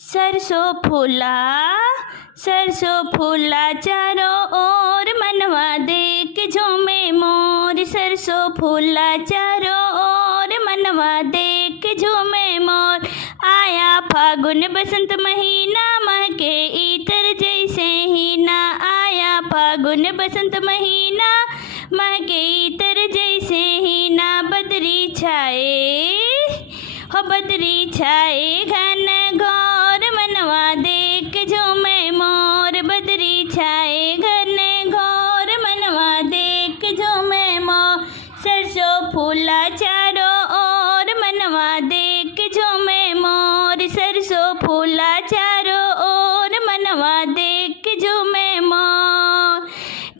सरसों फूला चारों ओर, मनवा देख झूमे मोर। सरसों फूला चारों ओर, मनवा देख झूमे मोर। आया फागुन बसंत महीना, महके इत्र जैसे हीना। आया फागुन बसंत महीना, महके इत्र जैसे हीना। बदरी छाए घन घोर, मनवा देख झूमे मोर। बदरी छाए घन घोर, मनवा देख झूमे मोर। सरसों फूला चारों ओर, मनवा देख झूमे मोर। सरसों फूला चारों ओर, मनवा देख झूमे मोर।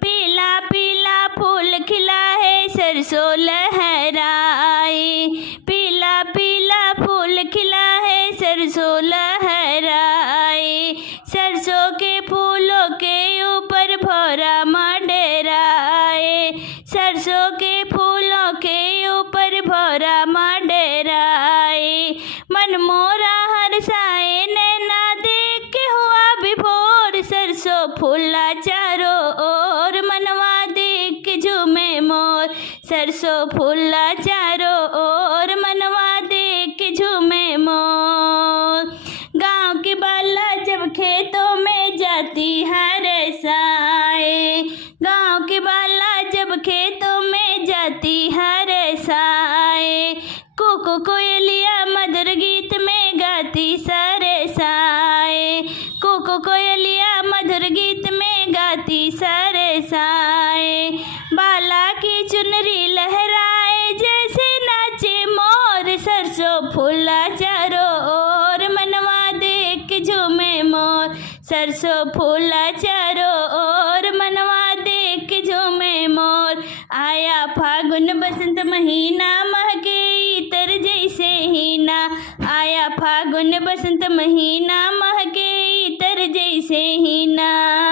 पीला पीला फूल खिला है, सरसों लहराए। पीला पीला फूल खिला है, सरसों लहराए। सरसों के फूलों के ऊपर भौरा मंडराए। सरसों के फूलों के ऊपर भौरा मंडराए। मन मोरा हर्षाए, नैना देख के हुआ विभोर। सरसों फूला चारों ओर, मनवा देख के झूमे मोर। सरसों फूला चारों ओर, मनवा देख के झूमे मोर। गाँव की बाला जब खेतों में जाती हरसाए। गाँव की बाला जब खेतों में जाती हरसाए। कुकु कोयलिया मधुर गीत में गाती सरसाए। कुकु कोयलिया मधुर गीत में गाती सरसाए। बाला की चुनरी लहराए, जैसे नाचे मोर। सरसों फूला चारों ओर, मनवा देख झूमे मोर। सरसों फूला चारों ओर, मनवा देख झूमे मोर। आया फागुन बसंत महीना, महके इत्र जैसे हीना। आया फागुन बसंत महीना, महके इत्र जैसे हीना।